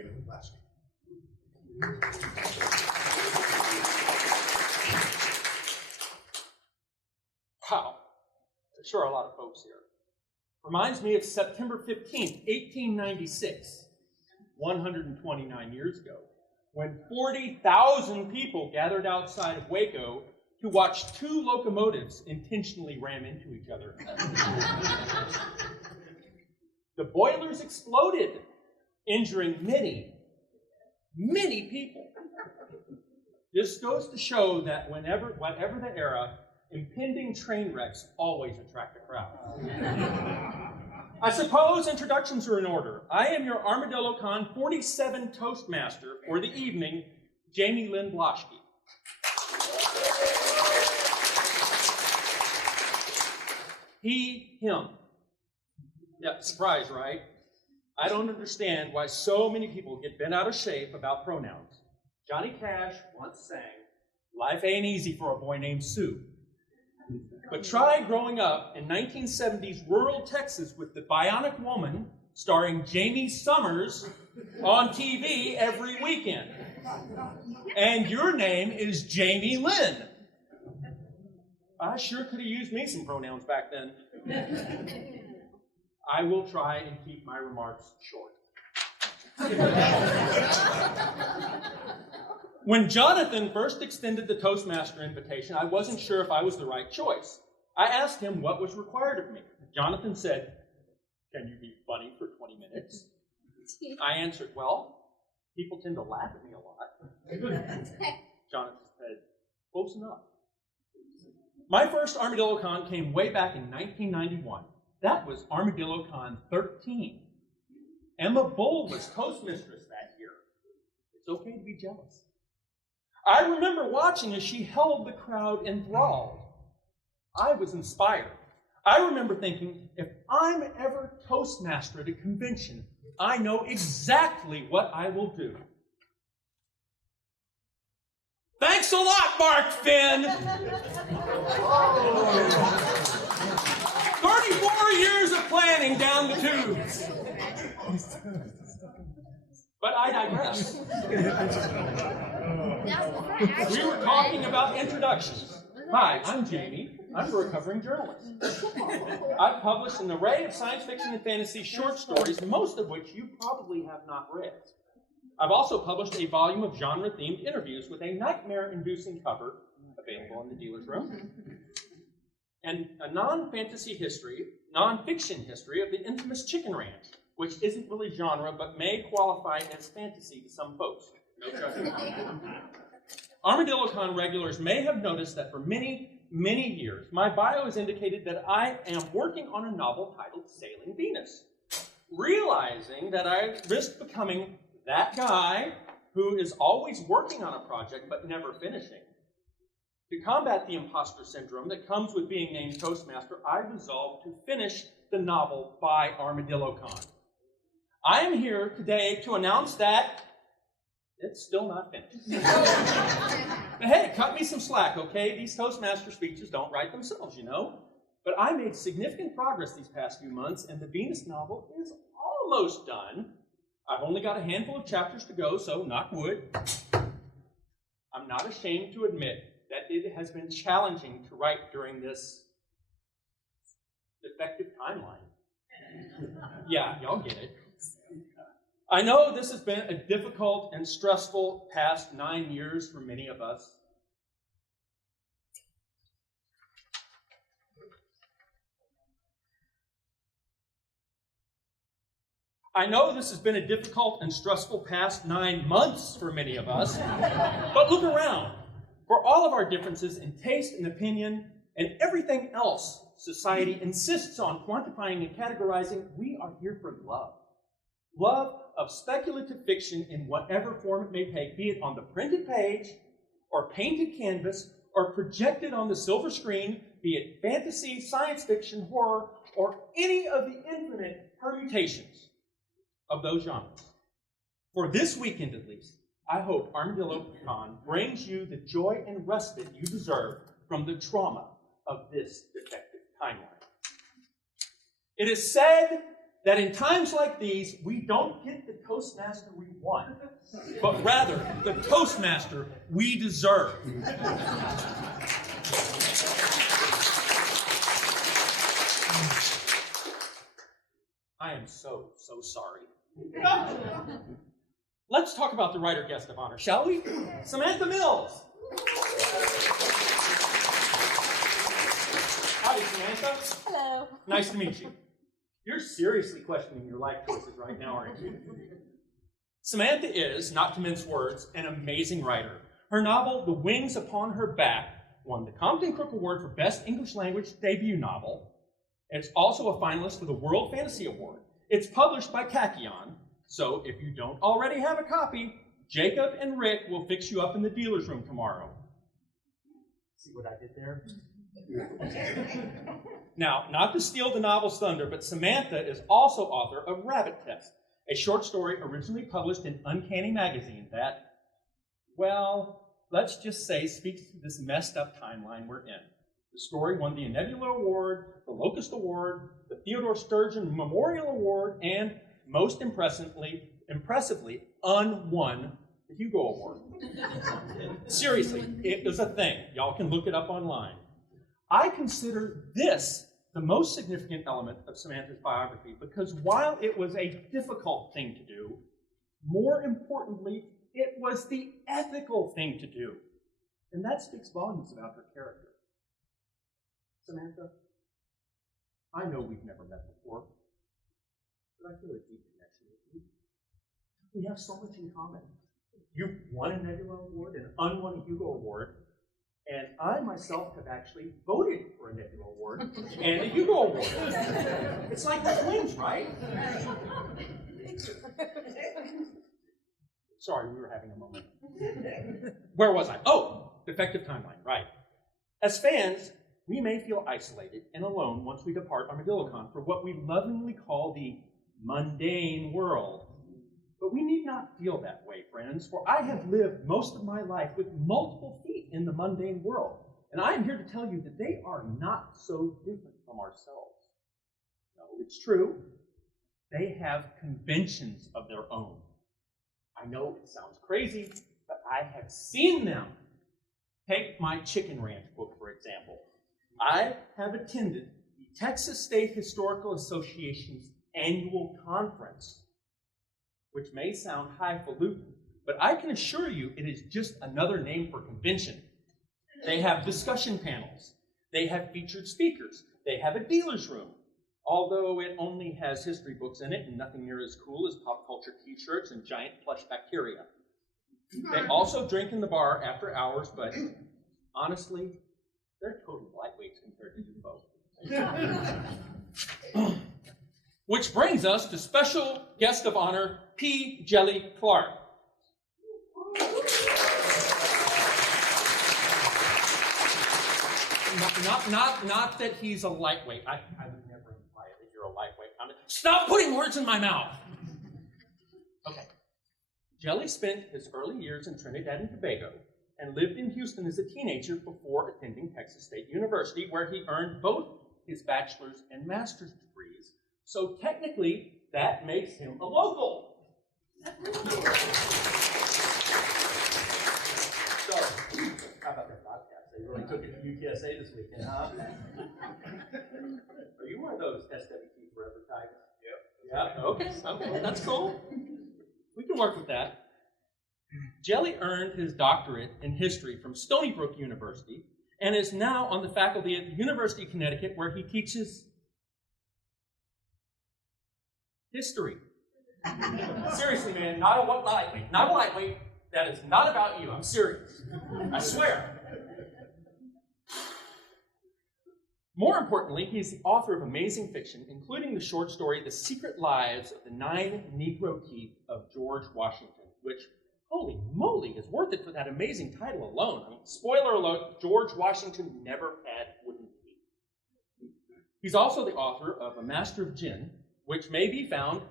Jayme Lynn Blaschke. Wow, there's sure a lot of folks here. Reminds me of September 15th, 1896, 129 years ago, when 40,000 people gathered outside of Waco to watch two locomotives intentionally ram into each other. The boilers exploded, injuring many, many people. This goes to show that whatever the era, impending train wrecks always attract a crowd. I suppose introductions are in order. I am your Armadillocon 47 Toastmaster for the evening, Jayme Lynn Blaschke. He, him. Yeah, surprise, right? I don't understand why so many people get bent out of shape about pronouns. Johnny Cash once sang, "Life ain't easy for a boy named Sue." But try growing up in 1970s rural Texas with the Bionic Woman starring Jamie Summers on TV every weekend. And your name is Jayme Lynn. I sure could have used me some pronouns back then. I will try and keep my remarks short. When Jonathan first extended the Toastmaster invitation, I wasn't sure if I was the right choice. I asked him what was required of me. Jonathan said, "Can you be funny for 20 minutes?" I answered, "Well, people tend to laugh at me a lot." Jonathan said, "Close enough." My first Armadillocon came way back in 1991. That was Armadillocon 13. Emma Bull was Toastmistress that year. It's okay to be jealous. I remember watching as she held the crowd enthralled. I was inspired. I remember thinking, if I'm ever Toastmaster at a convention, I know exactly what I will do. Thanks a lot, Mark Finn! 34 years of planning down the tubes. But I digress. We were talking about introductions. Hi, I'm Jayme. I'm a recovering journalist. I've published an array of science fiction and fantasy short stories, most of which you probably have not read. I've also published a volume of genre-themed interviews with a nightmare-inducing cover, available in the dealer's room, and a non-fiction history of the infamous Chicken Ranch, which isn't really genre, but may qualify as fantasy to some folks. No judgment. Armadillocon regulars may have noticed that for many, many years, my bio has indicated that I am working on a novel titled Sailing Venus, realizing that I risked becoming that guy who is always working on a project but never finishing. To combat the imposter syndrome that comes with being named Toastmaster, I resolved to finish the novel by Armadillocon. I am here today to announce that it's still not finished. But hey, cut me some slack, okay? These Toastmaster speeches don't write themselves, you know? But I made significant progress these past few months, and the Venus novel is almost done. I've only got a handful of chapters to go, so knock wood. I'm not ashamed to admit that it has been challenging to write during this defective timeline. Yeah, y'all get it. I know this has been a difficult and stressful past 9 years for many of us. I know this has been a difficult and stressful past 9 months for many of us, but look around. For all of our differences in taste and opinion and everything else society insists on quantifying and categorizing, we are here for love. Love of speculative fiction in whatever form it may take, be it on the printed page, or painted canvas, or projected on the silver screen, be it fantasy, science fiction, horror, or any of the infinite permutations of those genres. For this weekend at least, I hope Armadillocon brings you the joy and respite you deserve from the trauma of this defective timeline. It is said that in times like these, we don't get the Toastmaster we want, but rather the Toastmaster we deserve. I am so sorry. Let's talk about the writer guest of honor, shall we? Samantha Mills. Howdy, Samantha. Hello. Nice to meet you. You're seriously questioning your life choices right now, aren't you? Samantha is, not to mince words, an amazing writer. Her novel, The Wings Upon Her Back, won the Compton Crook Award for Best English Language Debut Novel. It's also a finalist for the World Fantasy Award. It's published by Kakion, so if you don't already have a copy, Jacob and Rick will fix you up in the dealer's room tomorrow. See what I did there? Now, not to steal the novel's thunder, but Samantha is also author of Rabbit Test, a short story originally published in Uncanny Magazine that, well, let's just say speaks to this messed up timeline we're in. The story won the Nebula Award, the Locust Award, the Theodore Sturgeon Memorial Award, and most impressively, unwon the Hugo Award. Seriously, it is a thing. Y'all can look it up online. I consider this the most significant element of Samantha's biography because while it was a difficult thing to do, more importantly, it was the ethical thing to do. And that speaks volumes about her character. Samantha, I know we've never met before, but I feel a deep connection with you. We have so much in common. You've won a Nebula Award and unwon a Hugo Award, and I myself have actually voted for a Nebula Award and a Hugo Award. It's like the twins, right? Sorry, we were having a moment. Where was I? Oh, defective timeline, right. As fans, we may feel isolated and alone once we depart Armadillocon for what we lovingly call the mundane world. But we need not feel that way, friends, for I have lived most of my life with multiple feet in the mundane world, and I am here to tell you that they are not so different from ourselves. No, it's true. They have conventions of their own. I know it sounds crazy, but I have seen them. Take my Chicken Ranch book, for example. I have attended the Texas State Historical Association's annual conference, which may sound highfalutin, but I can assure you it is just another name for convention. They have discussion panels. They have featured speakers. They have a dealer's room, although it only has history books in it and nothing near as cool as pop culture t-shirts and giant plush bacteria. They also drink in the bar after hours, but honestly, they're total lightweights compared to you folks. Which brings us to special guest of honor, P. Djèlí Clark. Not that he's a lightweight. I would never imply that you're a lightweight. Stop putting words in my mouth. Okay. Djèlí spent his early years in Trinidad and Tobago and lived in Houston as a teenager before attending Texas State University, where he earned both his bachelor's and master's degrees. So technically, that makes him a local. So, how about that podcast? They really took it to UTSA this weekend, huh? Are you one of those SWT Forever types? Yep. Yeah, okay, that's cool. We can work with that. Djèlí earned his doctorate in history from Stony Brook University and is now on the faculty at the University of Connecticut, where he teaches history. Seriously, man, not a lightweight. That is not about you. I'm serious. I swear. More importantly, he's the author of amazing fiction, including the short story The Secret Lives of the 9 Negro Teeth of George Washington, which, holy moly, is worth it for that amazing title alone. I mean, spoiler alert, George Washington never had wooden teeth. He's also the author of A Master of Gin, which may be found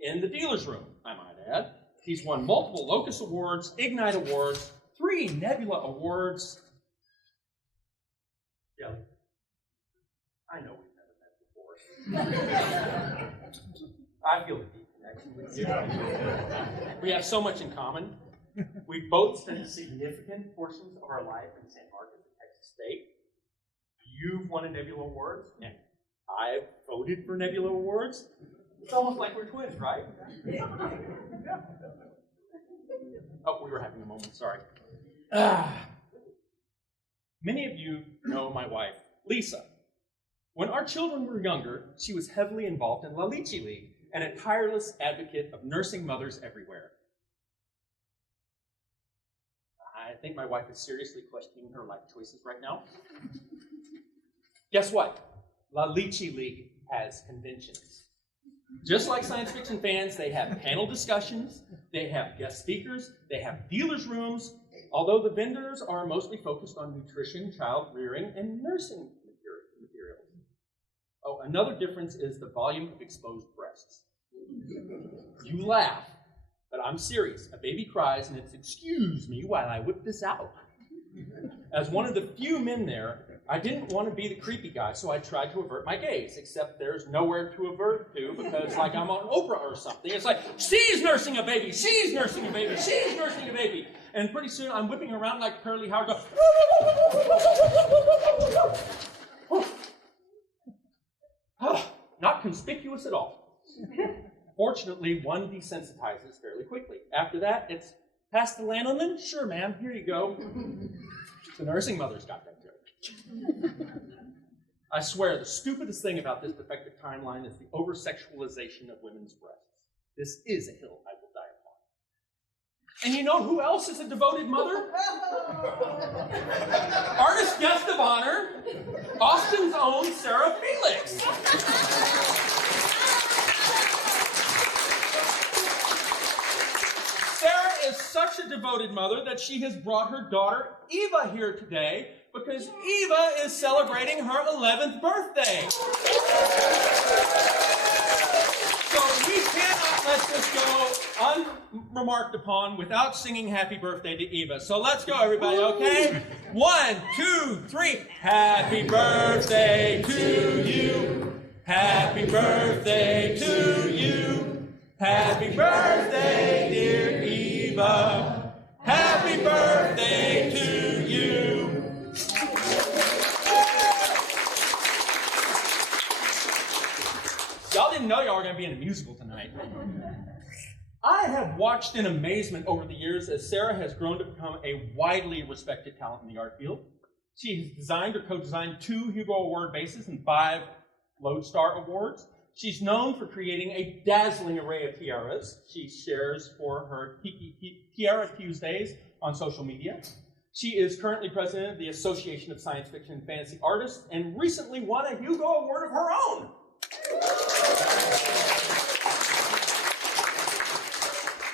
in the dealer's room, I might add. He's won multiple Locus Awards, Ignite Awards, 3 Nebula Awards. Djèlí, I know we've never met before. I feel a deep connection We have so much in common. We both spent significant portions of our life in San Marcos, Texas State. You've won a Nebula Award, and I've voted for Nebula Awards. It's almost like we're twins, right? Yeah. Oh, we were having a moment, sorry. Many of you know my wife, Lisa. When our children were younger, she was heavily involved in La Lychee League and a tireless advocate of nursing mothers everywhere. I think my wife is seriously questioning her life choices right now. Guess what? La Lychee League has conventions. Just like science fiction fans, they have panel discussions, they have guest speakers, they have dealers' rooms, although the vendors are mostly focused on nutrition, child rearing, and nursing materials. Oh, another difference is the volume of exposed breasts. You laugh, but I'm serious. A baby cries and it's, "Excuse me while I whip this out." As one of the few men there, I didn't want to be the creepy guy, so I tried to avert my gaze, except there's nowhere to avert to because, like, I'm on Oprah or something. It's like, she's nursing a baby, she's nursing a baby, she's nursing a baby. And pretty soon I'm whipping around like Curly Howard going, not conspicuous at all. Fortunately, one desensitizes fairly quickly. After that, it's pass the lanolin? Sure, ma'am, here you go. The nursing mother's got that joke. I swear, the stupidest thing about this defective timeline is the over-sexualization of women's breasts. This is a hill I will die upon. And you know who else is a devoted mother? Artist guest of honor, Austin's own Sara Felix. Sara is such a devoted mother that she has brought her daughter Eva here today because Eva is celebrating her 11th birthday. So we cannot let this go unremarked upon without singing happy birthday to Eva. So let's go, everybody, okay? 1, 2, 3. Happy birthday to you. Happy birthday to you. Happy birthday, dear Eva. Happy birthday to you. Y'all didn't know y'all were going to be in a musical tonight. I have watched in amazement over the years as Sara has grown to become a widely respected talent in the art field. She has designed or co-designed 2 Hugo Award bases and 5 Lodestar Awards. She's known for creating a dazzling array of tiaras. She shares for her Tiara Tuesdays on social media. She is currently president of the Association of Science Fiction and Fantasy Artists and recently won a Hugo Award of her own.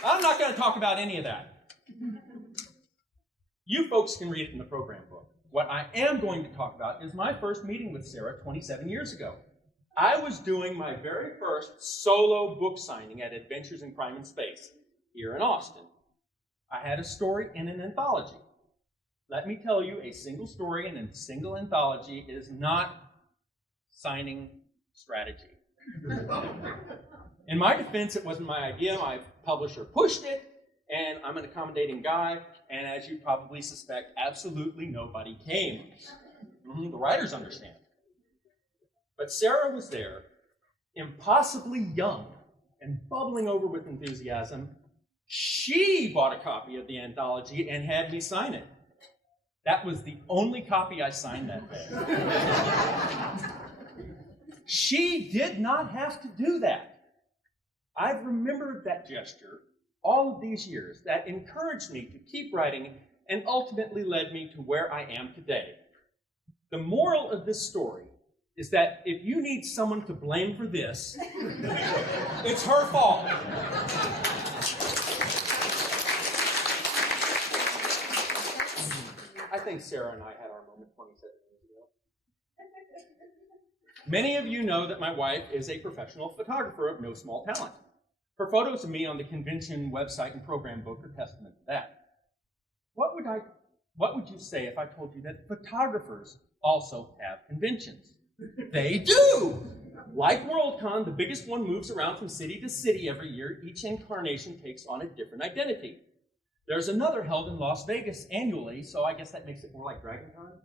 I'm not going to talk about any of that. You folks can read it in the program book. What I am going to talk about is my first meeting with Sara 27 years ago. I was doing my very first solo book signing at Adventures in Crime and Space here in Austin. I had a story in an anthology. Let me tell you, a single story in a single anthology is not signing strategy. In my defense, it wasn't my idea. My publisher pushed it, and I'm an accommodating guy, and as you probably suspect, absolutely nobody came. The writers understand. But Sara was there, impossibly young and bubbling over with enthusiasm. She bought a copy of the anthology and had me sign it. That was the only copy I signed that day. She did not have to do that. I've remembered that gesture all of these years. That encouraged me to keep writing and ultimately led me to where I am today. The moral of this story is that if you need someone to blame for this, it's her fault. I think Sara and I had our moment 27 years ago. Many of you know that my wife is a professional photographer of no small talent. Her photos of me on the convention website and program book are testament to that. What would you say if I told you that photographers also have conventions? They do! Like Worldcon, the biggest one moves around from city to city every year. Each incarnation takes on a different identity. There's another held in Las Vegas annually, so I guess that makes it more like DragonCon.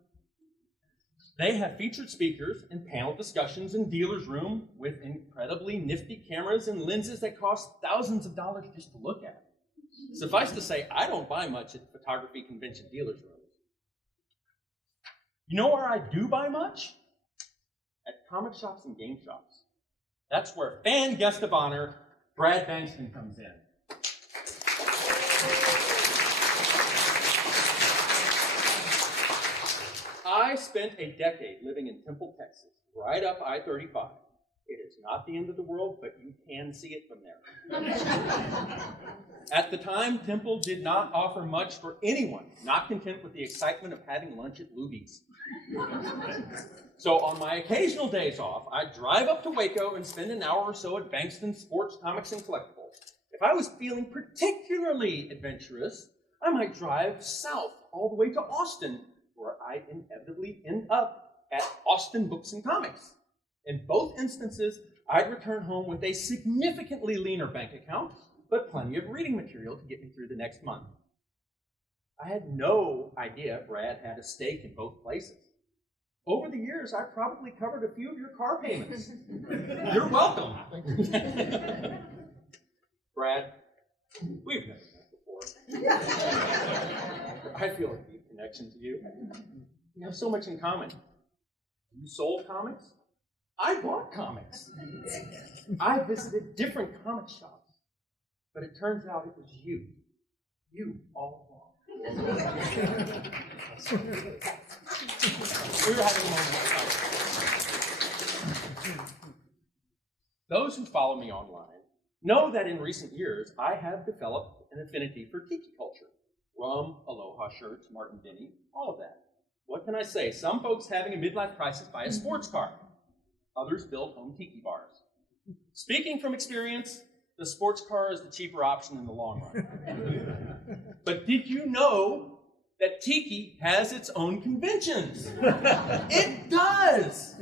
They have featured speakers and panel discussions in dealer's room with incredibly nifty cameras and lenses that cost thousands of dollars just to look at. Suffice to say, I don't buy much at photography convention dealer's rooms. You know where I do buy much? At comic shops and game shops. That's where fan guest of honor, Brad Bankston, comes in. I spent a decade living in Temple, Texas, right up I-35. It is not the end of the world, but you can see it from there. At the time, Temple did not offer much for anyone not content with the excitement of having lunch at Luby's. So on my occasional days off, I'd drive up to Waco and spend an hour or so at Bankston Sports, Comics, and Collectibles. If I was feeling particularly adventurous, I might drive south all the way to Austin, where I'd inevitably end up at Austin Books and Comics. In both instances, I'd return home with a significantly leaner bank account, but plenty of reading material to get me through the next month. I had no idea Brad had a stake in both places. Over the years, I probably covered a few of your car payments. You're welcome. Brad, we've never met before. I feel a deep connection to you. We have so much in common. You sold comics. I bought comics. I visited different comic shops. But it turns out it was you. You all along. We were having a moment of time. Those who follow me online know that in recent years, I have developed an affinity for tiki culture. Rum, aloha shirts, Martin Denny, all of that. What can I say? Some folks having a midlife crisis buy a sports car. Others build home tiki bars. Speaking from experience, the sports car is the cheaper option in the long run. But did you know that tiki has its own conventions? It does!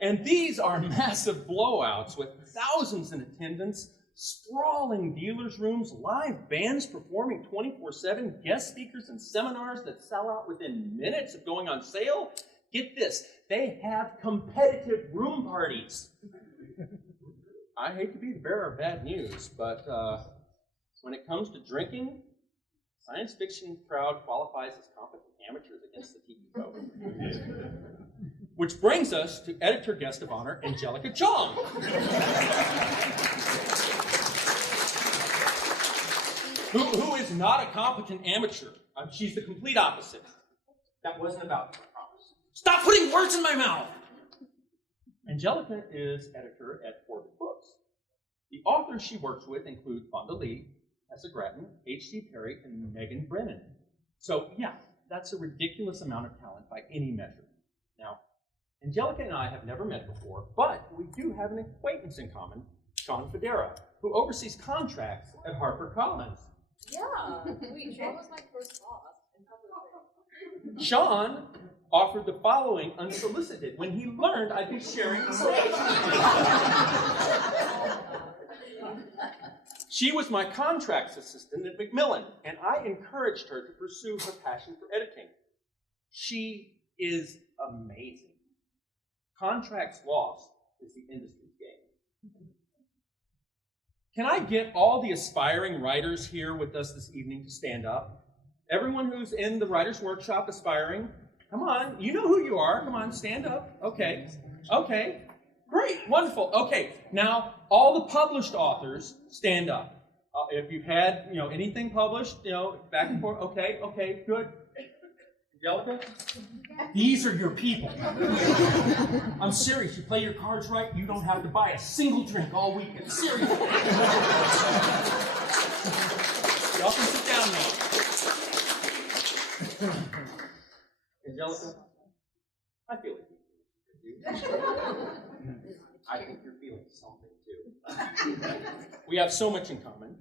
And these are massive blowouts with thousands in attendance, sprawling dealers' rooms, live bands performing 24/7, guest speakers and seminars that sell out within minutes of going on sale. Get this, they have competitive room parties. I hate to be the bearer of bad news, but when it comes to drinking, science fiction crowd qualifies as competent amateurs against the tiki code. Which brings us to editor guest of honor, Angelica Chong. who is not a competent amateur. She's the complete opposite. That wasn't about her promise. Stop putting words in my mouth! Angelica is editor at Forbes Books. The authors she works with include Fonda Lee, Tessa Gratton, H.C. Perry, and Megan Brennan. So, yeah, that's a ridiculous amount of talent by any measure. Now, Angelica and I have never met before, but we do have an acquaintance in common, Sean Federa, who oversees contracts at HarperCollins. Yeah, wait, Sean was my first boss in publishing. Sean offered the following unsolicited when he learned I'd be sharing the stage. She was my contracts assistant at Macmillan, and I encouraged her to pursue her passion for editing. She is amazing. Contracts lost is the industry's game. Can I get all the aspiring writers here with us this evening to stand up? Everyone who's in the writer's workshop aspiring, come on, you know who you are. Come on, stand up. Okay, okay, great, wonderful. Okay, now all the published authors, stand up. If you've had, anything published, back and forth. Okay, good. Angelica, these are your people. I'm serious. You play your cards right, you don't have to buy a single drink all weekend. Seriously. Y'all can sit down now. Angelica, I feel it. I think you're feeling something too. We have so much in common.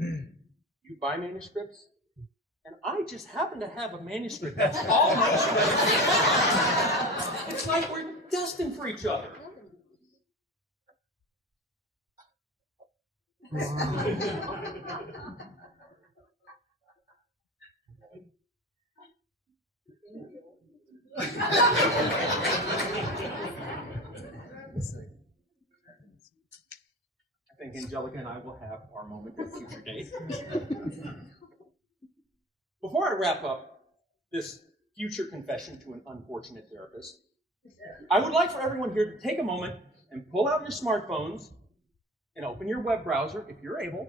You buy manuscripts, and I just happen to have a manuscript that's all manuscripts. It's like we're destined for each other. I think Angelica and I will have our moment at a future date. Before I wrap up this future confession to an unfortunate therapist, I would like for everyone here to take a moment and pull out your smartphones and open your web browser if you're able.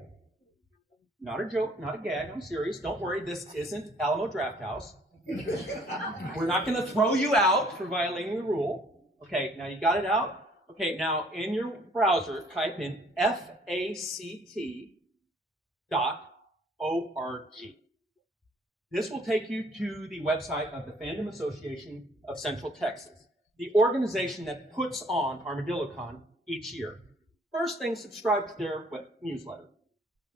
Not a joke, not a gag, I'm serious. Don't worry, this isn't Alamo Drafthouse. We're not going to throw you out for violating the rule. Okay, now you got it out? Okay, now in your browser, type in fact.org. This will take you to the website of the Fandom Association of Central Texas, the organization that puts on Armadillocon each year. First thing, subscribe to their newsletter.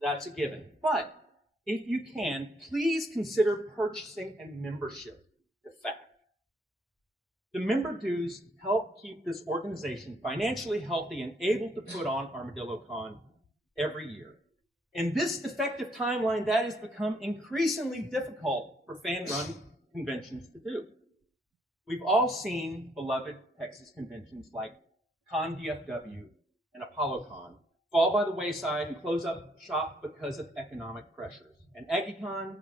That's a given. But if you can, please consider purchasing a membership to FACT. The member dues help keep this organization financially healthy and able to put on Armadillocon every year. In this defective timeline, that has become increasingly difficult for fan-run conventions to do. We've all seen beloved Texas conventions like Con DFW and ApolloCon fall by the wayside and close up shop because of economic pressures. And AggieCon,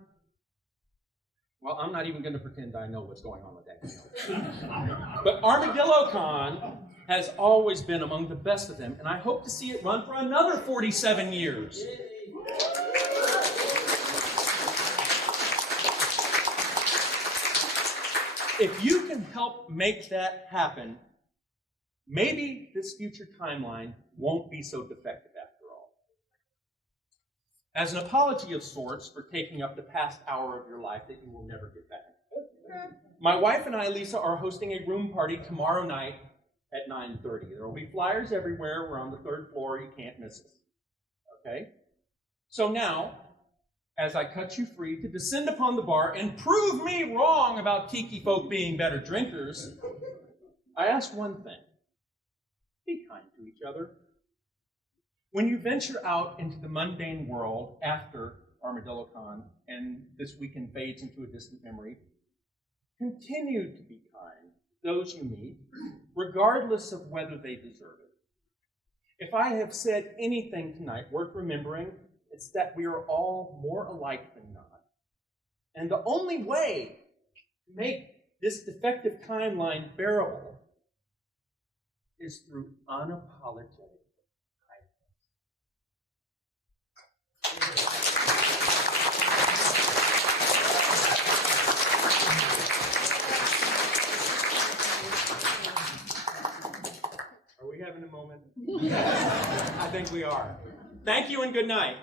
well, I'm not even going to pretend I know what's going on with AggieCon. But Armadillocon has always been among the best of them, and I hope to see it run for another 47 years. If you can help make that happen, maybe this future timeline won't be so defective after all. As an apology of sorts for taking up the past hour of your life that you will never get back, my wife and I, Lisa, are hosting a room party tomorrow night at 9:30. There will be flyers everywhere. We're on the 3rd floor. You can't miss us. Okay? So now, as I cut you free to descend upon the bar and prove me wrong about tiki folk being better drinkers, I ask one thing. Be kind to each other. When you venture out into the mundane world after Armadillocon and this weekend fades into a distant memory, continue to be kind to those you meet, regardless of whether they deserve it. If I have said anything tonight worth remembering, it's that we are all more alike than not. And the only way to make this defective timeline bearable is through unapologetic kindness. Are we having a moment? I think we are. Thank you and good night.